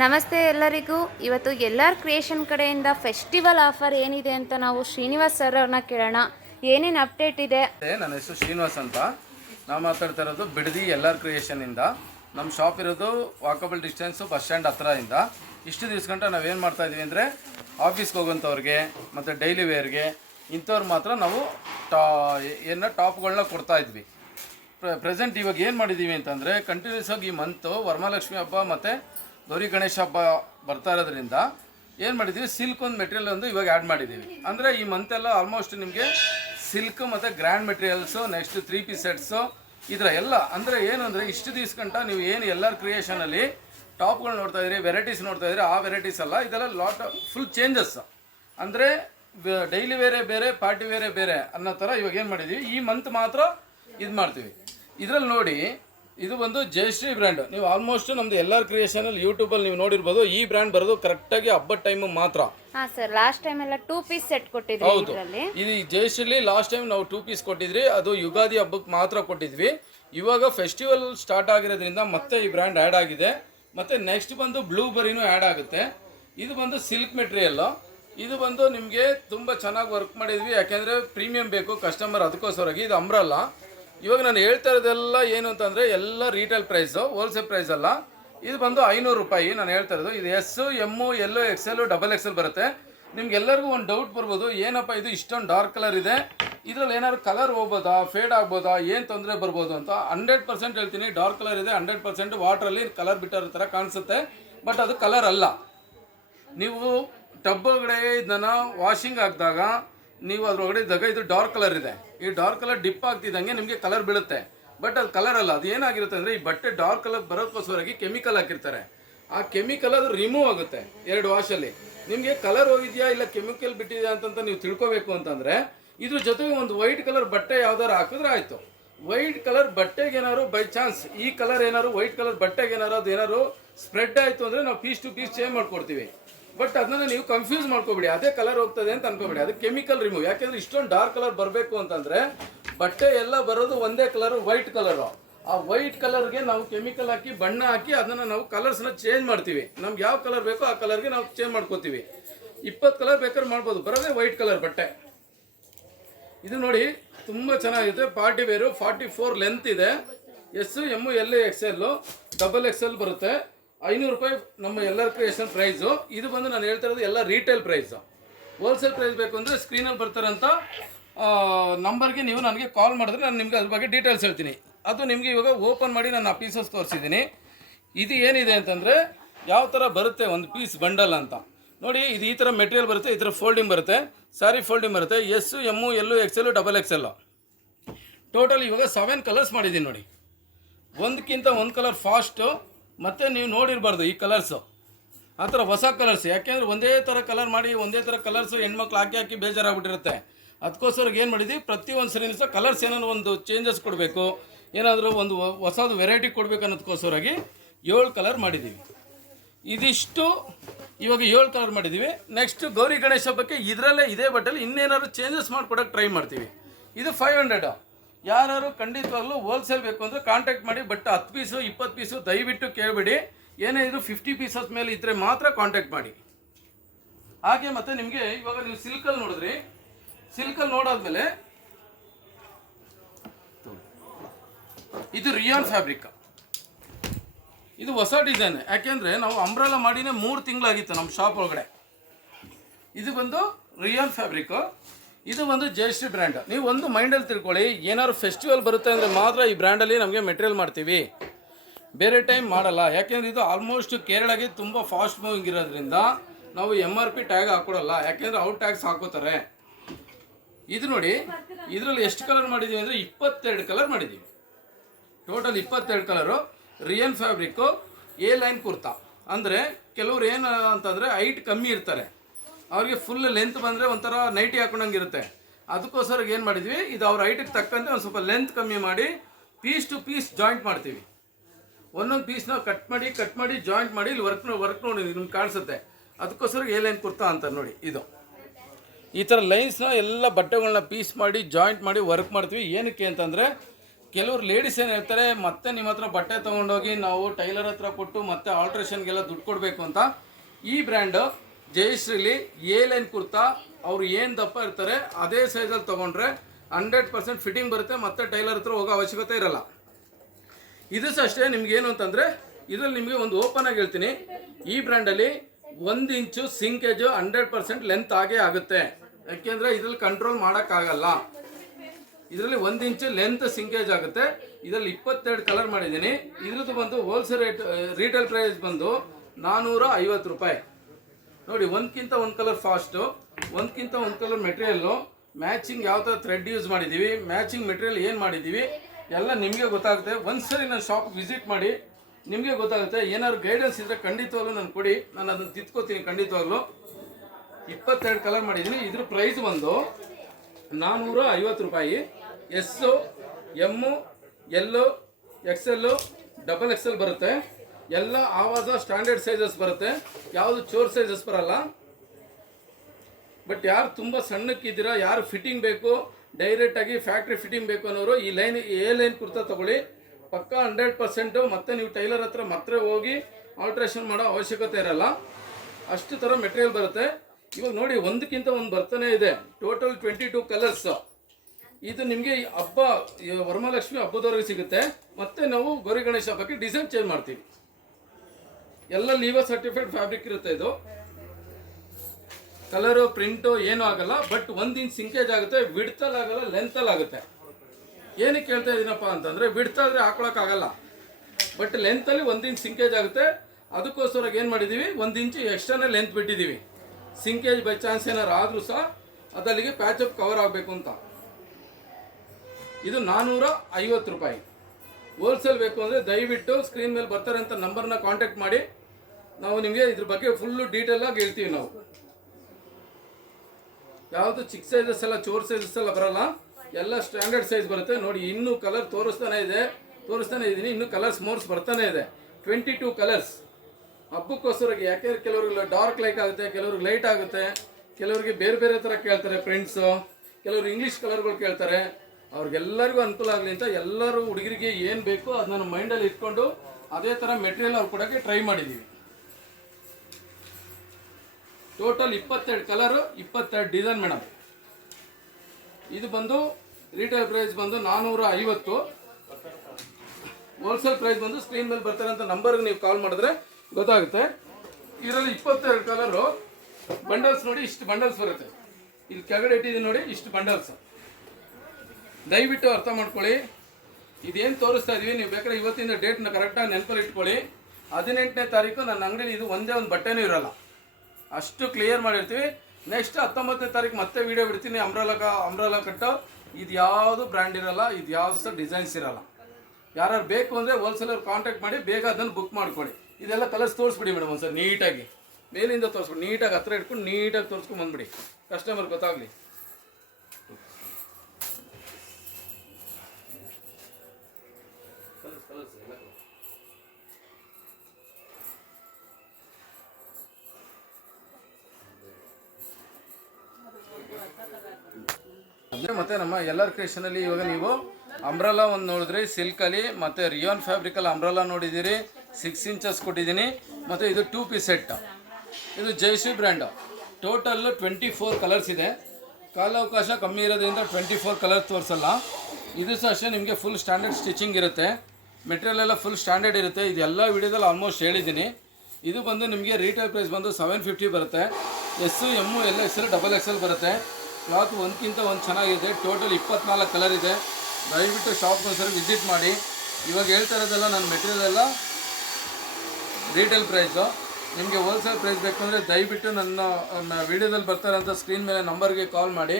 ನಮಸ್ತೆ ಎಲ್ಲರಿಗೂ. ಇವತ್ತು ಎಲ್ಲಾರ್ ಕ್ರಿಯೇಷನ್ ಕಡೆಯಿಂದ ಫೆಸ್ಟಿವಲ್ ಆಫರ್ ಏನಿದೆ ಅಂತ ನಾವು ಶ್ರೀನಿವಾಸ್ ಸರ್ ಅವ್ರನ್ನ ಕೇಳೋಣ. ಏನೇನು ಅಪ್ಡೇಟ್ ಇದೆ? ನನ್ನ ಹೆಸರು ಶ್ರೀನಿವಾಸ್ ಅಂತ. ನಾವು ಮಾತಾಡ್ತಾ ಇರೋದು ಬಿಡದಿ ಎಲ್ಲಾರ್ ಕ್ರಿಯೇಷನಿಂದ. ನಮ್ಮ ಶಾಪ್ ಇರೋದು ವಾಕಬಲ್ ಡಿಸ್ಟೆನ್ಸು ಬಸ್ ಸ್ಟ್ಯಾಂಡ್ ಹತ್ರದಿಂದ. ಇಷ್ಟು ದಿವಸ ಗಂಟ ನಾವೇನು ಮಾಡ್ತಾಯಿದ್ವಿ ಅಂದರೆ ಆಫೀಸ್ಗೆ ಹೋಗೋಂಥವ್ರಿಗೆ ಮತ್ತು ಡೈಲಿ ವೇರ್ಗೆ ಇಂಥವ್ರು ಮಾತ್ರ ನಾವು ಟಾಪ್ಗಳನ್ನ ಕೊಡ್ತಾಯಿದ್ವಿ. ಪ್ರೆಸೆಂಟ್ ಇವಾಗ ಏನು ಮಾಡಿದ್ದೀವಿ ಅಂತಂದರೆ ಕಂಟಿನ್ಯೂಸ್ ಆಗಿ ಈ ಮಂತು ವರಮಹಾಲಕ್ಷ್ಮಿ ಹಬ್ಬ ಮತ್ತು ಗೌರಿ ಗಣೇಶ ಹಬ್ಬ ಬರ್ತಾ ಇರೋದ್ರಿಂದ ಏನು ಮಾಡಿದ್ದೀವಿ, ಸಿಲ್ಕ್ ಒಂದು ಮೆಟೀರಿಯಲ್ ಒಂದು ಇವಾಗ ಆ್ಯಡ್ ಮಾಡಿದ್ದೀವಿ. ಅಂದರೆ ಈ ಮಂತೆಲ್ಲ ಆಲ್ಮೋಸ್ಟ್ ನಿಮಗೆ ಸಿಲ್ಕ್ ಮತ್ತು grand materials, next 3 piece sets ಇದರ ಎಲ್ಲ. ಅಂದರೆ ಏನು ಅಂದರೆ ಇಷ್ಟು ದಿವಸ ಗಂಟ ನೀವು ಏನು ಎಲ್ಲರ ಕ್ರಿಯೇಷನಲ್ಲಿ ಟಾಪ್ಗಳು ನೋಡ್ತಾ ಇದ್ದೀರಿ, ವೆರೈಟೀಸ್ ನೋಡ್ತಾ ಇದ್ದೀರಿ, ಆ ವೆರೈಟೀಸ್ ಅಲ್ಲ, ಇದೆಲ್ಲ ಲಾಟ್ ಫುಲ್ ಚೇಂಜಸ್. ಅಂದರೆ ಡೈಲಿ ವೇರೇ ಬೇರೆ, ಪಾರ್ಟಿ ವೇರೇ ಬೇರೆ ಅನ್ನೋ ಥರ ಇವಾಗ ಏನು ಮಾಡಿದ್ದೀವಿ, ಈ ಮಂತ್ ಮಾತ್ರ ಇದು ಮಾಡ್ತೀವಿ. ಇದರಲ್ಲಿ ನೋಡಿ, ಇದು ಒಂದು ಜಯಶ್ರೀ ಬ್ರ್ಯಾಂಡ್. ನೀವು ಆಲ್ಮೋಸ್ಟ್ ನಮ್ದು ಎಲ್ಲಾರ್ ಕ್ರಿಯೇಷನಲ್ಲಿ ಯೂಟ್ಯೂಬಲ್ಲಿ ನೀವು ನೋಡಿರ್ಬೋದು. ಈ ಬ್ರ್ಯಾಂಡ್ ಬರೋದು ಕರೆಕ್ಟಾಗಿ ಹಬ್ಬದ ಟೈಮ್ ಮಾತ್ರ. ಹಾಂ ಸರ್, ಲಾಸ್ಟ್ ಟೈಮ್ ಎಲ್ಲ 2 ಪೀಸ್ ಸೆಟ್ ಕೊಟ್ಟಿದ್ವಿ. ಹೌದು, ಇದು ಜಯಶ್ರೀಲಿ ಲಾಸ್ಟ್ ಟೈಮ್ ನಾವು 2 ಪೀಸ್ ಕೊಟ್ಟಿದ್ರಿ. ಅದು ಯುಗಾದಿ ಹಬ್ಬಕ್ಕೆ ಮಾತ್ರ ಕೊಟ್ಟಿದ್ವಿ. ಇವಾಗ ಫೆಸ್ಟಿವಲ್ ಸ್ಟಾರ್ಟ್ ಆಗಿರೋದ್ರಿಂದ ಮತ್ತೆ ಈ ಬ್ರ್ಯಾಂಡ್ ಆ್ಯಡ್ ಆಗಿದೆ. ಮತ್ತು ನೆಕ್ಸ್ಟ್ ಬಂದು ಬ್ಲೂಬೆರಿನೂ ಆ್ಯಡ್ ಆಗುತ್ತೆ. ಇದು ಬಂದು ಸಿಲ್ಕ್ ಮೆಟೀರಿಯಲ್ಲು. ಇದು ಬಂದು ನಿಮಗೆ ತುಂಬ ಚೆನ್ನಾಗಿ ವರ್ಕ್ ಮಾಡಿದ್ವಿ, ಯಾಕೆಂದರೆ ಪ್ರೀಮಿಯಂ ಬೇಕು ಕಸ್ಟಮರ್, ಅದಕ್ಕೋಸ್ಕರವಾಗಿ. ಇದು ಅಂಬ್ರಲ್ಲ. ಇವಾಗ ನಾನು ಹೇಳ್ತಾ ಇರೋದೆಲ್ಲ ಏನು ಅಂತಂದರೆ ಎಲ್ಲ ರೀಟೇಲ್ ಪ್ರೈಸು, ಹೋಲ್ಸೇಲ್ ಪ್ರೈಸ್ ಅಲ್ಲ. ಇದು ಬಂದು 500 ರೂಪಾಯಿ ನಾನು ಹೇಳ್ತಾ ಇರೋದು. ಇದು ಎಸ್ಸು, ಎಮ್ಮು, ಎಲ್ಲು, XL, XXL ಬರುತ್ತೆ. ನಿಮ್ಗೆಲ್ಲರಿಗೂ ಒಂದು ಡೌಟ್ ಬರ್ಬೋದು, ಏನಪ್ಪ ಇದು ಇಷ್ಟೊಂದು ಡಾರ್ಕ್ ಕಲರ್ ಇದೆ, ಇದರಲ್ಲಿ ಏನಾದ್ರು ಕಲರ್ ಹೋಗ್ಬೋದಾ, ಫೇಡ್ ಆಗ್ಬೋದಾ, ಏನು ತೊಂದರೆ ಬರ್ಬೋದು ಅಂತ. 100% ಹೇಳ್ತೀನಿ, ಡಾರ್ಕ್ ಕಲರ್ ಇದೆ. 100% ವಾಟ್ರಲ್ಲಿ ಕಲರ್ ಬಿಟ್ಟಿರೋ ಥರ ಕಾಣಿಸುತ್ತೆ, ಬಟ್ ಅದು ಕಲರ್ ಅಲ್ಲ. ನೀವು ಟಬ್ ಒಳಗಡೆ ಇದನ್ನು ವಾಷಿಂಗ್ ಹಾಕಿದಾಗ ನೀವು ಅದ್ರೊಳಗಡೆ ಇದ್ದಾಗ ಇದು ಡಾರ್ಕ್ ಕಲರ್ ಇದೆ. ಈ ಡಾರ್ಕ್ ಕಲರ್ ಡಿಪ್ ಆಗ್ತಿದ್ದಂಗೆ ನಿಮಗೆ ಕಲರ್ ಬೀಳುತ್ತೆ, ಬಟ್ ಅದು ಕಲರ್ ಅಲ್ಲ. ಅದು ಏನಾಗಿರುತ್ತೆ ಅಂದರೆ ಈ ಬಟ್ಟೆ ಡಾರ್ಕ್ ಕಲರ್ ಬರೋಕ್ಕೋಸ್ಕರವಾಗಿ ಕೆಮಿಕಲ್ ಹಾಕಿರ್ತಾರೆ. ಆ ಕೆಮಿಕಲ್ ಅದು ರಿಮೂವ್ ಆಗುತ್ತೆ 2 ವಾಶಲ್ಲಿ. ನಿಮಗೆ ಕಲರ್ ಹೋಗಿದೆಯಾ ಇಲ್ಲ ಕೆಮಿಕಲ್ ಬಿಟ್ಟಿದೆಯಾ ಅಂತ ನೀವು ತಿಳ್ಕೊಬೇಕು ಅಂತಂದರೆ ಇದ್ರ ಜೊತೆಗೆ ಒಂದು ವೈಟ್ ಕಲರ್ ಬಟ್ಟೆ ಯಾವ್ದಾರು ಹಾಕಿದ್ರೆ ಆಯಿತು. ವೈಟ್ ಕಲರ್ ಬಟ್ಟೆಗೆ ಏನಾದ್ರು ಬೈ ಚಾನ್ಸ್ ಈ ಕಲರ್ ಏನಾದ್ರು ವೈಟ್ ಕಲರ್ ಬಟ್ಟೆಗೆ ಏನಾರು ಅದು ಏನಾದ್ರು ಸ್ಪ್ರೆಡ್ ಆಯಿತು ಅಂದರೆ ನಾವು ಪೀಸ್ ಟು ಪೀಸ್ ಚೇಂಜ್ ಮಾಡ್ಕೊಡ್ತೀವಿ. ಬಟ್ ಅದನ್ನ ನೀವು ಕನ್ಫ್ಯೂಸ್ ಮಾಡ್ಕೋಬೇಡಿ, ಅದೇ ಕಲರ್ ಹೋಗ್ತದೆ ಅಂತ ಅನ್ಕೋಬೇಡಿ. ಅದು ಕೆಮಿಕಲ್ ರಿಮೂವ್. ಯಾಕೆಂದ್ರೆ ಇಷ್ಟೊಂದು ಡಾರ್ಕ್ ಕಲರ್ ಬರಬೇಕು ಅಂತಂದರೆ ಬಟ್ಟೆ ಎಲ್ಲ ಬರೋದು ಒಂದೇ ಕಲರು, ವೈಟ್ ಕಲರು. ಆ ವೈಟ್ ಕಲರ್ಗೆ ನಾವು ಕೆಮಿಕಲ್ ಹಾಕಿ ಬಣ್ಣ ಹಾಕಿ ಅದನ್ನು ನಾವು ಕಲರ್ಸ್ನ ಚೇಂಜ್ ಮಾಡ್ತೀವಿ. ನಮ್ಗೆ ಯಾವ ಕಲರ್ ಬೇಕೋ ಆ ಕಲರ್ಗೆ ನಾವು ಚೇಂಜ್ ಮಾಡ್ಕೋತೀವಿ. 20 ಕಲರ್ ಬೇಕಾದ್ರೆ ಮಾಡ್ಬೋದು, ಬರೋದೇ ವೈಟ್ ಕಲರ್ ಬಟ್ಟೆ. ಇದು ನೋಡಿ ತುಂಬ ಚೆನ್ನಾಗಿದೆ. Party wear. 44 ಲೆಂತ್ ಇದೆ. ಎಸ್ಸು, ಎಮ್ಮು, ಎಲ್ಲು, XL, XXL ಬರುತ್ತೆ. 500 ರೂಪಾಯಿ ನಮ್ಮ ಎಲ್ಲರ ಕ್ರಿಯೇಷನ್ ಪ್ರೈಸು. ಇದು ಬಂದು ನಾನು ಹೇಳ್ತಾ ಇರೋದು ಎಲ್ಲ ರೀಟೇಲ್ ಪ್ರೈಸು. ಹೋಲ್ಸೇಲ್ ಪ್ರೈಸ್ ಬೇಕು ಅಂದರೆ ಸ್ಕ್ರೀನಲ್ಲಿ ಬರ್ತಾರಂಥ ನಂಬರ್ಗೆ ನೀವು ನನಗೆ ಕಾಲ್ ಮಾಡಿದ್ರೆ ನಾನು ನಿಮಗೆ ಅದ್ರ ಬಗ್ಗೆ ಡೀಟೇಲ್ಸ್ ಹೇಳ್ತೀನಿ. ಅದು ನಿಮಗೆ ಇವಾಗ ಓಪನ್ ಮಾಡಿ ನಾನು ಆ ಪೀಸಸ್ ತೋರಿಸಿದ್ದೀನಿ. ಇದು ಏನಿದೆ ಅಂತಂದರೆ ಯಾವ ಥರ ಬರುತ್ತೆ ಒಂದು ಪೀಸ್ ಬಂಡಲ್ ಅಂತ ನೋಡಿ. ಇದು ಈ ಥರ ಮೆಟೀರಿಯಲ್ ಬರುತ್ತೆ, ಈ ಥರ ಫೋಲ್ಡಿಂಗ್ ಬರುತ್ತೆ, ಸ್ಯಾರಿ ಫೋಲ್ಡಿಂಗ್ ಬರುತ್ತೆ. ಎಸ್ಸು, ಎಮ್ಮು, ಎಲ್ಲು, XL, XXL. ಟೋಟಲ್ ಇವಾಗ 7 ಕಲರ್ಸ್ ಮಾಡಿದ್ದೀನಿ ನೋಡಿ. ಒಂದಕ್ಕಿಂತ ಒಂದು ಕಲರ್ ಫಾಸ್ಟು. ಮತ್ತು ನೀವು ನೋಡಿರಬಾರ್ದು ಈ ಕಲರ್ಸು ಆ ಥರ ಹೊಸ ಕಲರ್ಸ್. ಯಾಕೆಂದರೆ ಒಂದೇ ಥರ ಕಲರ್ ಮಾಡಿ ಒಂದೇ ಥರ ಕಲರ್ಸು ಹೆಣ್ಮಕ್ಳು ಹಾಕಿ ಬೇಜಾರಾಗ್ಬಿಟ್ಟಿರುತ್ತೆ. ಅದಕ್ಕೋಸ್ಕರ ಏನು ಮಾಡಿದ್ವಿ, ಪ್ರತಿಯೊಂದು ಸರಿ ಸಹ ಕಲರ್ಸ್ ಏನಾದ್ರು ಒಂದು ಚೇಂಜಸ್ ಕೊಡಬೇಕು, ಏನಾದರೂ ಒಂದು ಹೊಸದು ವೆರೈಟಿ ಕೊಡಬೇಕು ಅನ್ನೋದಕ್ಕೋಸ್ಕರವಾಗಿ 7 ಕಲರ್ ಮಾಡಿದ್ದೀವಿ. ಇದಿಷ್ಟು ಇವಾಗ 7 ಕಲರ್ ಮಾಡಿದ್ದೀವಿ. ನೆಕ್ಸ್ಟ್ ಗೌರಿ ಗಣೇಶ ಹಬ್ಬಕ್ಕೆ ಇದರಲ್ಲೇ ಇದೇ ಬಟ್ಟೆಲಿ ಇನ್ನೇನಾದ್ರು ಚೇಂಜಸ್ ಮಾಡಿಕೊಡೋಕ್ಕೆ ಟ್ರೈ ಮಾಡ್ತೀವಿ. ಇದು 500. ಯಾರು ಖಂಡಿತವಾಗ್ಲೂ ಹೋಲ್ಸೇಲ್ ಬೇಕು ಅಂದರೆ ಕಾಂಟ್ಯಾಕ್ಟ್ ಮಾಡಿ. ಬಟ್ 10 ಪೀಸು 20 ಪೀಸು ದಯವಿಟ್ಟು ಕೇಳಬೇಡಿ. ಏನೇ ಇದು 50 ಪೀಸಸ್ ಮೇಲೆ ಇದ್ದರೆ ಮಾತ್ರ ಕಾಂಟ್ಯಾಕ್ಟ್ ಮಾಡಿ. ಹಾಗೆ ಮತ್ತು ನಿಮಗೆ ಇವಾಗ ನೀವು ಸಿಲ್ಕಲ್ಲಿ ನೋಡಿದ್ರಿ, ಸಿಲ್ಕಲ್ಲಿ ನೋಡಾದ್ಮೇಲೆ ಇದು ರಿಯಾನ್ ಫ್ಯಾಬ್ರಿಕ್. ಇದು ಹೊಸ ಡಿಸೈನ್. ಯಾಕೆಂದರೆ ನಾವು ಅಂಬ್ರೆಲಾ ಮಾಡಿನೇ 3 ತಿಂಗಳಾಗಿತ್ತು ನಮ್ಮ ಶಾಪ್ ಒಳಗಡೆ. ಇದು ಬಂದು ರಿಯಾನ್ ಫ್ಯಾಬ್ರಿಕ್ಕು. ಇದು ಒಂದು ಜಯಶ್ರೀ ಬ್ರ್ಯಾಂಡ್. ನೀವು ಒಂದು ಮೈಂಡಲ್ಲಿ ತಿಳ್ಕೊಳ್ಳಿ, ಏನಾದ್ರು ಫೆಸ್ಟಿವಲ್ ಬರುತ್ತೆ ಅಂದರೆ ಮಾತ್ರ ಈ ಬ್ರ್ಯಾಂಡಲ್ಲಿ ನಮಗೆ ಮೆಟೀರಿಯಲ್ ಮಾಡ್ತೀವಿ, ಬೇರೆ ಟೈಮ್ ಮಾಡಲ್ಲ. ಯಾಕೆಂದರೆ ಇದು ಆಲ್ಮೋಸ್ಟ್ ಕೇರಳಗೆ ತುಂಬ ಫಾಸ್ಟ್ ಮೂವಿಂಗ್ ಇರೋದ್ರಿಂದ ನಾವು MRP ಟ್ಯಾಗ್ ಹಾಕೊಡಲ್ಲ. ಯಾಕೆಂದರೆ ಔಟ್ ಟ್ಯಾಗ್ಸ್ ಹಾಕೋತಾರೆ. ಇದು ನೋಡಿ, ಇದರಲ್ಲಿ ಎಷ್ಟು ಕಲರ್ ಮಾಡಿದ್ದೀವಿ ಅಂದರೆ 22 ಕಲರ್ ಮಾಡಿದ್ದೀವಿ. Total 22 colour. Rayon fabric, A line kurta. ಅಂದರೆ ಕೆಲವ್ರು ಏನು ಅಂತಂದರೆ ಹೈಟ್ ಕಮ್ಮಿ ಇರ್ತಾರೆ, ಅವ್ರಿಗೆ ಫುಲ್ ಲೆಂತ್ ಬಂದರೆ ಒಂಥರ ನೈಟಿ ಹಾಕೊಂಡಂಗೆ ಇರುತ್ತೆ. ಅದಕ್ಕೋಸ್ಕರ ಏನು ಮಾಡಿದ್ವಿ, ಇದು ಅವ್ರ ಹೈಟಿಗೆ ತಕ್ಕಂತೆ ಒಂದು ಸ್ವಲ್ಪ ಲೆಂತ್ ಕಮ್ಮಿ ಮಾಡಿ ಪೀಸ್ ಟು ಪೀಸ್ ಜಾಯಿಂಟ್ ಮಾಡ್ತೀವಿ. ಒಂದೊಂದು ಪೀಸ್ನ ಕಟ್ ಮಾಡಿ ಜಾಯಿಂಟ್ ಮಾಡಿ ಇಲ್ಲಿ ವರ್ಕ್ ನೋಡಿ ನಿಮ್ಗೆ ಕಾಣಿಸುತ್ತೆ. ಅದಕ್ಕೋಸ್ಕರ A ಲೈನ್ ಕುರ್ತಾ ಅಂತ ನೋಡಿ. ಇದು ಈ ಥರ ಲೈನ್ಸ್ನ ಎಲ್ಲ ಬಟ್ಟೆಗಳನ್ನ ಪೀಸ್ ಮಾಡಿ ಜಾಯಿಂಟ್ ಮಾಡಿ ವರ್ಕ್ ಮಾಡ್ತೀವಿ. ಏನಕ್ಕೆ ಅಂತಂದರೆ ಕೆಲವ್ರು ಲೇಡೀಸ್ ಏನು ಹೇಳ್ತಾರೆ, ಮತ್ತೆ ನಿಮ್ಮ ಹತ್ರ ಬಟ್ಟೆ ತೊಗೊಂಡೋಗಿ ನಾವು ಟೈಲರ್ ಹತ್ರ ಕೊಟ್ಟು ಮತ್ತೆ ಆಲ್ಟ್ರೇಷನ್ಗೆಲ್ಲ ದುಡ್ಡು ಕೊಡಬೇಕು ಅಂತ. ಈ ಬ್ರ್ಯಾಂಡು ಜಯಶ್ರೀಲಿ ಎ ಲೈನ್ ಕುರ್ತಾ ಅವ್ರು ಏನು ದಪ್ಪ ಇರ್ತಾರೆ ಅದೇ ಸೈಜಲ್ಲಿ ತೊಗೊಂಡ್ರೆ 100% ಫಿಟ್ಟಿಂಗ್ ಬರುತ್ತೆ, ಮತ್ತೆ ಟೈಲರ್ ಹತ್ರ ಹೋಗೋ ಅವಶ್ಯಕತೆ ಇರಲ್ಲ. ಇದು ಸಹ ಅಷ್ಟೇ. ನಿಮ್ಗೇನು ಅಂತಂದರೆ ಇದರಲ್ಲಿ ನಿಮಗೆ ಒಂದು ಓಪನ್ ಆಗಿ ಹೇಳ್ತೀನಿ, ಈ ಬ್ರ್ಯಾಂಡಲ್ಲಿ 1 ಇಂಚು ಸಿಂಕೇಜು 100% ಲೆಂತ್ ಆಗೇ ಆಗುತ್ತೆ. ಯಾಕೆಂದರೆ ಇದರಲ್ಲಿ ಕಂಟ್ರೋಲ್ ಮಾಡೋಕ್ಕಾಗಲ್ಲ. ಇದರಲ್ಲಿ 1 ಇಂಚು ಲೆಂತ್ ಸಿಂಕೇಜ್ ಆಗುತ್ತೆ. ಇದರಲ್ಲಿ 22 ಕಲರ್ ಮಾಡಿದ್ದೀನಿ. ಇದ್ರದ್ದು ಬಂದು ಹೋಲ್ಸೇಲ್ ರೇಟ್ ರೀಟೇಲ್ ಪ್ರೈಸ್ ಬಂದು 450 ರೂಪಾಯಿ. ನೋಡಿ, ಒಂದಕ್ಕಿಂತ ಒಂದು ಕಲರ್ ಫಾಸ್ಟು, ಒಂದಕ್ಕಿಂತ ಒಂದು ಕಲರ್ ಮೆಟೀರಿಯಲ್ಲು, ಮ್ಯಾಚಿಂಗ್ ಯಾವ ಥರ ಥ್ರೆಡ್ ಯೂಸ್ ಮಾಡಿದ್ದೀವಿ, ಮ್ಯಾಚಿಂಗ್ ಮೆಟೀರಿಯಲ್ ಏನು ಮಾಡಿದ್ದೀವಿ ಎಲ್ಲ ನಿಮಗೆ ಗೊತ್ತಾಗುತ್ತೆ. ಒಂದ್ಸರಿ ನಾನು ಶಾಪ್ ವಿಸಿಟ್ ಮಾಡಿ ನಿಮಗೆ ಗೊತ್ತಾಗುತ್ತೆ. ಏನಾದ್ರು ಗೈಡೆನ್ಸ್ ಇದ್ದರೆ ಖಂಡಿತವಾಗ್ಲೂ ನಾನು ಕೊಡಿ, ನಾನು ಅದನ್ನು ತಿದ್ಕೋತೀನಿ ಖಂಡಿತವಾಗ್ಲೂ. 22 ಕಲರ್ ಮಾಡಿದ್ದೀನಿ. ಇದ್ರ ಪ್ರೈಸ್ ಬಂದು 450 ರೂಪಾಯಿ. ಎಸ್ಸು, ಎಮ್ಮು, ಎಲ್ಲು, XL, XXL ಬರುತ್ತೆ. ಎಲ್ಲ ಆವಾಜ ಸ್ಟ್ಯಾಂಡರ್ಡ್ ಸೈಜಸ್ ಬರುತ್ತೆ, ಯಾವುದು ಚೋರ್ ಸೈಜಸ್ ಬರಲ್ಲ. ಬಟ್ ಯಾರು ತುಂಬ ಸಣ್ಣಕ್ಕಿದ್ದೀರಾ, ಯಾರು ಫಿಟ್ಟಿಂಗ್ ಬೇಕು, ಡೈರೆಕ್ಟಾಗಿ ಫ್ಯಾಕ್ಟ್ರಿ ಫಿಟ್ಟಿಂಗ್ ಬೇಕು ಅನ್ನೋರು ಈ ಲೈನ್ ಎ ಲೈನ್ ಕುರ್ತಾ ತೊಗೊಳ್ಳಿ. ಪಕ್ಕ 100%. ಮತ್ತೆ ನೀವು ಟೈಲರ್ ಹತ್ರ ಮತ್ತೆ ಹೋಗಿ ಆಲ್ಟ್ರೇಷನ್ ಮಾಡೋ ಅವಶ್ಯಕತೆ ಇರಲ್ಲ. ಅಷ್ಟು ಥರ ಮೆಟೀರಿಯಲ್ ಬರುತ್ತೆ. ಇವಾಗ ನೋಡಿ, ಒಂದಕ್ಕಿಂತ ಒಂದು ಬರ್ತಾನೆ ಇದೆ. Total 22 colours. ಇದು ನಿಮಗೆ ಹಬ್ಬ, ವರಮಹಾಲಕ್ಷ್ಮಿ ಹಬ್ಬದವರೆಗೆ ಸಿಗುತ್ತೆ. ಮತ್ತೆ ನಾವು ಗೌರಿ ಗಣೇಶ ಹಬ್ಬಕ್ಕೆ ಡಿಸೈನ್ ಚೇಂಜ್ ಮಾಡ್ತೀವಿ. ಎಲ್ಲ ಲೀವರ್ ಸರ್ಟಿಫೈಡ್ ಫ್ಯಾಬ್ರಿಕ್ ಇರುತ್ತೆ. ಇದು ಕಲರು ಪ್ರಿಂಟು ಏನೂ ಆಗಲ್ಲ. ಬಟ್ 1 ಇಂಚ್ ಸಿಂಕೇಜ್ ಆಗುತ್ತೆ, ವಿಡ್ತಲ್ಲಿ ಆಗಲ್ಲ, ಲೆಂತಲ್ಲಿ ಆಗುತ್ತೆ. ಏನಕ್ಕೆ ಹೇಳ್ತಾ ಇದ್ದೀನಪ್ಪ ಅಂತಂದರೆ, ವಿಡ್ತಾದರೆ ಹಾಕೊಳಕ್ಕಾಗಲ್ಲ, ಬಟ್ ಲೆಂತಲ್ಲಿ 1 ಇಂಚ್ ಸಿಂಕೇಜ್ ಆಗುತ್ತೆ. ಅದಕ್ಕೋಸ್ಕರ ಏನು ಮಾಡಿದ್ದೀವಿ, 1 ಇಂಚು ಎಕ್ಸ್ಟ್ರಾನೇ ಲೆಂತ್ ಬಿಟ್ಟಿದ್ದೀವಿ. ಸಿಂಕೇಜ್ ಬೈ ಚಾನ್ಸ್ ಏನಾರು ಆದರೂ ಸಹ ಅದಲ್ಲಿಗೆ ಪ್ಯಾಚಪ್ ಕವರ್ ಆಗಬೇಕು ಅಂತ. ಇದು 450 ರೂಪಾಯಿ. ಹೋಲ್ಸೇಲ್ ಬೇಕು ಅಂದರೆ ದಯವಿಟ್ಟು ಸ್ಕ್ರೀನ್ ಮೇಲೆ ಬರ್ತಾರೆ ಅಂತ ನಂಬರ್ನ ಕಾಂಟ್ಯಾಕ್ಟ್ ಮಾಡಿ, ನಾವು ನಿಮಗೆ ಇದ್ರ ಬಗ್ಗೆ ಫುಲ್ಲು ಡೀಟೇಲಾಗಿ ಹೇಳ್ತೀವಿ. ನಾವು ಯಾವುದು ಚಿಕ್ಕ ಸೈಜಸ್ ಎಲ್ಲ, ಚೋರ್ ಸೈಜಸ್ ಎಲ್ಲ ಬರಲ್ಲ, ಎಲ್ಲ ಸ್ಟ್ಯಾಂಡರ್ಡ್ ಸೈಜ್ ಬರುತ್ತೆ. ನೋಡಿ, ಇನ್ನೂ ಕಲರ್ ತೋರಿಸ್ತಾನೆ ಇದ್ದೀನಿ, ಇನ್ನೂ ಕಲರ್ಸ್ ಮೋರ್ಸ್ ಬರ್ತಾನೆ ಇದೆ. 22 ಕಲರ್ಸ್ ಹಬ್ಬಕ್ಕೋಸ್ಕರ. ಯಾಕೆಂದ್ರೆ ಕೆಲವ್ರಿಗೆ ಡಾರ್ಕ್ ಲೈಟ್ ಆಗುತ್ತೆ, ಕೆಲವ್ರಿಗೆ ಲೈಟ್ ಆಗುತ್ತೆ, ಕೆಲವರಿಗೆ ಬೇರೆ ಬೇರೆ ಥರ ಕೇಳ್ತಾರೆ ಫ್ರೆಂಡ್ಸು, ಕೆಲವರು ಇಂಗ್ಲೀಷ್ ಕಲರ್ಗಳು ಕೇಳ್ತಾರೆ. ಅವ್ರಿಗೆಲ್ಲರಿಗೂ ಅನುಕೂಲ ಆಗಲಿ ಅಂತ ಎಲ್ಲರೂ ಹುಡುಗರಿಗೆ ಏನು ಬೇಕೋ ಅದನ್ನ ಮೈಂಡಲ್ಲಿ ಇಟ್ಕೊಂಡು ಅದೇ ಥರ ಮೆಟೀರಿಯಲ್ ಅವ್ರು ಕೊಡೋಕ್ಕೆ ಟ್ರೈ ಮಾಡಿದ್ದೀವಿ. Total 22 colour, 22 design madam. ಇದು ಬಂದು ರಿಟೇಲ್ ಪ್ರೈಸ್ ಬಂದು 450. ಹೋಲ್ಸೇಲ್ ಪ್ರೈಸ್ ಬಂದು ಸ್ಕ್ರೀನ್ ಮೇಲೆ ಬರ್ತಾರೆ ಅಂತ ನಂಬರ್ಗೆ ನೀವು ಕಾಲ್ ಮಾಡಿದ್ರೆ ಗೊತ್ತಾಗುತ್ತೆ. ಇದರಲ್ಲಿ 22 ಕಲರು ಬಂಡಲ್ಸ್. ನೋಡಿ, ಇಷ್ಟು ಬಂಡಲ್ಸ್ ಬರುತ್ತೆ. ಇಲ್ಲಿ ಕೆಳಗಡೆ ಇಟ್ಟಿದ್ದೀನಿ ನೋಡಿ, ಇಷ್ಟು ಬಂಡಲ್ಸ್. ದಯವಿಟ್ಟು ಅರ್ಥ ಮಾಡ್ಕೊಳ್ಳಿ. ಇದೇನು ತೋರಿಸ್ತಾ ಇದೀವಿ, ನೀವು ಬೇಕಾದ್ರೆ ಇವತ್ತಿನ ಡೇಟ್ನ ಕರೆಕ್ಟಾಗಿ ನೆನಪಲ್ಲಿ ಇಟ್ಕೊಳ್ಳಿ. 18ನೇ ತಾರೀಕು ನನ್ನ ಅಂಗಡಿಲಿ ಇದು ಒಂದೇ ಒಂದು ಬಟ್ಟೆನೂ ಇರೋಲ್ಲ, ಅಷ್ಟು ಕ್ಲಿಯರ್ ಮಾಡಿರ್ತೀವಿ. ನೆಕ್ಸ್ಟ್ 19ನೇ ತಾರೀಕು ಮತ್ತೆ ವಿಡಿಯೋ ಬಿಡ್ತೀನಿ. ಅಂಬ್ರಲಾ ಕಟ್ಟು. ಇದು ಯಾವುದು ಬ್ರ್ಯಾಂಡ್ ಇರಲ್ಲ, ಇದು ಯಾವುದು ಸಹ ಡಿಸೈನ್ಸ್ ಇರಲ್ಲ. ಯಾರು ಬೇಕು ಅಂದರೆ ಹೋಲ್ಸೇಲರ್ ಕಾಂಟ್ಯಾಕ್ಟ್ ಮಾಡಿ ಬೇಗ ಅದನ್ನು ಬುಕ್ ಮಾಡ್ಕೊಳ್ಳಿ. ಇದೆಲ್ಲ ಕಲರ್ಸ್ ತೋರಿಸ್ಬಿಡಿ ಮೇಡಮ್ ಒಂದ್ಸರಿ ನೀಟಾಗಿ, ಮೇಲಿಂದ ತೋರಿಸ್ಬಿಡಿ, ನೀಟಾಗಿ ಹತ್ರ ಇಟ್ಕೊಂಡು ನೀಟಾಗಿ ತೋರಿಸ್ಕೊಂಡು ಬಂದ್ಬಿಡಿ, ಕಸ್ಟಮರ್ ಗೊತ್ತಾಗಲಿ. ಮತ್ತೆ ನಮ್ಮ ಎಲ್ಲರ್ ಕ್ರಿಯೇಷನಲ್ಲಿ ಇವಾಗ ನೀವು ಅಂಬ್ರಲಾ ಒಂದು ನೋಡಿದ್ರಿ, ಸಿಲ್ಕಲ್ಲಿ, ಮತ್ತು ರಿಯಾನ್ ಫ್ಯಾಬ್ರಿಕಲ್ಲಿ ಅಂಬ್ರಲಾ ನೋಡಿದ್ದೀರಿ. 6 ಇಂಚಸ್ ಕೊಟ್ಟಿದ್ದೀನಿ. ಮತ್ತು ಇದು 2 ಪೀಸ್ ಸೆಟ್. ಇದು ಜಯಶ್ರೀ ಬ್ರ್ಯಾಂಡು. ಟೋಟಲ್ಲು 24 ಕಲರ್ಸ್ ಇದೆ. ಕಾಲಾವಕಾಶ ಕಮ್ಮಿ ಇರೋದ್ರಿಂದ 24 ಕಲರ್ಸ್ ತೋರಿಸಲ್ಲ. ಇದು ಸಹ ಅಷ್ಟೇ, ನಿಮಗೆ ಫುಲ್ ಸ್ಟ್ಯಾಂಡರ್ಡ್ ಸ್ಟಿಚಿಂಗ್ ಇರುತ್ತೆ. ಮೆಟೀರಿಯಲ್ ಎಲ್ಲ ಫುಲ್ ಸ್ಟ್ಯಾಂಡರ್ಡ್ ಇರುತ್ತೆ. ಇದೆಲ್ಲ ವಿಡಿಯೋದಲ್ಲಿ ಆಲ್ಮೋಸ್ಟ್ ಹೇಳಿದ್ದೀನಿ. ಇದು ಬಂದು ನಿಮಗೆ ರೀಟೇಲ್ ಪ್ರೈಸ್ ಬಂದು 750 ಬರುತ್ತೆ. ಎಸ್ಸು, ಎಮ್ಮು, XL, XXL ಬರುತ್ತೆ. ಕ್ಲಾತ್ ಒಂದಕ್ಕಿಂತ ಒಂದು ಚೆನ್ನಾಗಿದೆ. ಟೋಟಲ್ 24 ಕಲರ್ ಇದೆ. ದಯವಿಟ್ಟು ಶಾಪ್ಗೆ ಒಂದ್ಸರಿ ವಿಸಿಟ್ ಮಾಡಿ. ಇವಾಗ ಹೇಳ್ತಾ ಇರೋದೆಲ್ಲ ನನ್ನ ಮೆಟೀರಿಯಲ್ ಎಲ್ಲ ರೀಟೇಲ್ ಪ್ರೈಸು. ನಿಮಗೆ ಹೋಲ್ಸೇಲ್ ಪ್ರೈಸ್ ಬೇಕಂದರೆ ದಯವಿಟ್ಟು ನನ್ನ ವೀಡಿಯೋದಲ್ಲಿ ಬರ್ತಾರಂಥ ಸ್ಕ್ರೀನ್ ಮೇಲೆ ನಂಬರ್ಗೆ ಕಾಲ್ ಮಾಡಿ.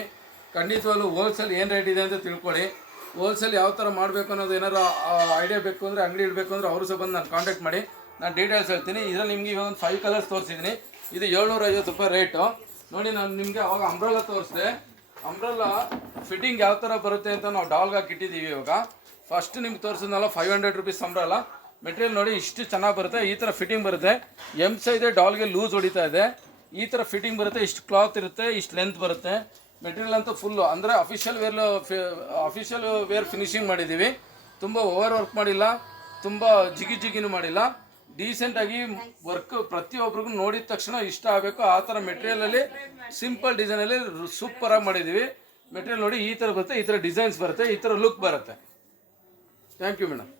ಖಂಡಿತವಾಗ್ಲೂ ಹೋಲ್ಸೇಲ್ ಏನು ರೇಟ್ ಇದೆ ಅಂತ ತಿಳ್ಕೊಳ್ಳಿ. ಹೋಲ್ಸೇಲ್ ಯಾವ ಥರ ಮಾಡಬೇಕು ಅನ್ನೋದು ಏನಾರು ಐಡಿಯಾ ಬೇಕು ಅಂದರೆ, ಅಂಗಡಿ ಇಡಬೇಕು ಅಂದರೆ ಅವರು ಸಹ ಬಂದು ನಾನು ಕಾಂಟ್ಯಾಕ್ಟ್ ಮಾಡಿ, ನಾನು ಡೀಟೇಲ್ಸ್ ಹೇಳ್ತೀನಿ. ಇದರಲ್ಲಿ ನಿಮಗೆ ಇವಾಗ ಒಂದು 5 ಕಲರ್ಸ್ ತೋರಿಸಿದ್ದೀನಿ. ಇದು 750 ರೂಪಾಯಿ ರೇಟು. ನೋಡಿ, ನಾನು ನಿಮಗೆ ಅವಾಗ ಅಂಬ್ರಲಾ ತೋರಿಸಿದೆ. ಅಂಬ್ರಲಾ ಫಿಟ್ಟಿಂಗ್ ಯಾವ ಥರ ಬರುತ್ತೆ ಅಂತ ನಾವು ಡಾಲ್ಗಾಗಿ ಇಟ್ಟಿದ್ದೀವಿ. ಇವಾಗ ಫಸ್ಟ್ ನಿಮ್ಗೆ ತೋರಿಸಿದ್ನಲ್ಲ 500 ರೂಪೀಸ್ ಅಂಬ್ರಲಾ ಮೆಟೀರಿಯಲ್. ನೋಡಿ, ಇಷ್ಟು ಚೆನ್ನಾಗಿ ಬರುತ್ತೆ. ಈ ಥರ ಫಿಟ್ಟಿಂಗ್ ಬರುತ್ತೆ. ಎಮ್ ಸೈಜ್ ಡಾಲ್ಗೆ ಲೂಸ್ ಹೊಡಿತಾ ಇದೆ. ಈ ಥರ ಫಿಟ್ಟಿಂಗ್ ಬರುತ್ತೆ. ಇಷ್ಟು ಕ್ಲಾತ್ ಇರುತ್ತೆ, ಇಷ್ಟು ಲೆಂತ್ ಬರುತ್ತೆ. ಮೆಟೀರಿಯಲ್ ಅಂತೂ ಫುಲ್ಲು ಅಂದರೆ ಅಫಿಷಿಯಲ್ ವೇರ್ ಫಿನಿಶಿಂಗ್ ಮಾಡಿದ್ದೀವಿ. ತುಂಬ ಓವರ್ ವರ್ಕ್ ಮಾಡಿಲ್ಲ, ತುಂಬ ಜಿಗಿನೂ ಮಾಡಿಲ್ಲ. ಡೀಸೆಂಟಾಗಿ ವರ್ಕ್ ಪ್ರತಿಯೊಬ್ಬರಿಗೂ ನೋಡಿದ ತಕ್ಷಣ ಇಷ್ಟ ಆಗಬೇಕು ಆ ಥರ ಮೆಟೀರಿಯಲಲ್ಲಿ ಸಿಂಪಲ್ ಡಿಸೈನಲ್ಲಿ ಸೂಪರಾಗಿ ಮಾಡಿದ್ದೀವಿ. ಮೆಟೀರಿಯಲ್ ನೋಡಿ ಈ ಥರ ಬರುತ್ತೆ, ಈ ಥರ ಡಿಸೈನ್ಸ್ ಬರುತ್ತೆ, ಈ ಥರ ಲುಕ್ ಬರುತ್ತೆ. Thank you madam.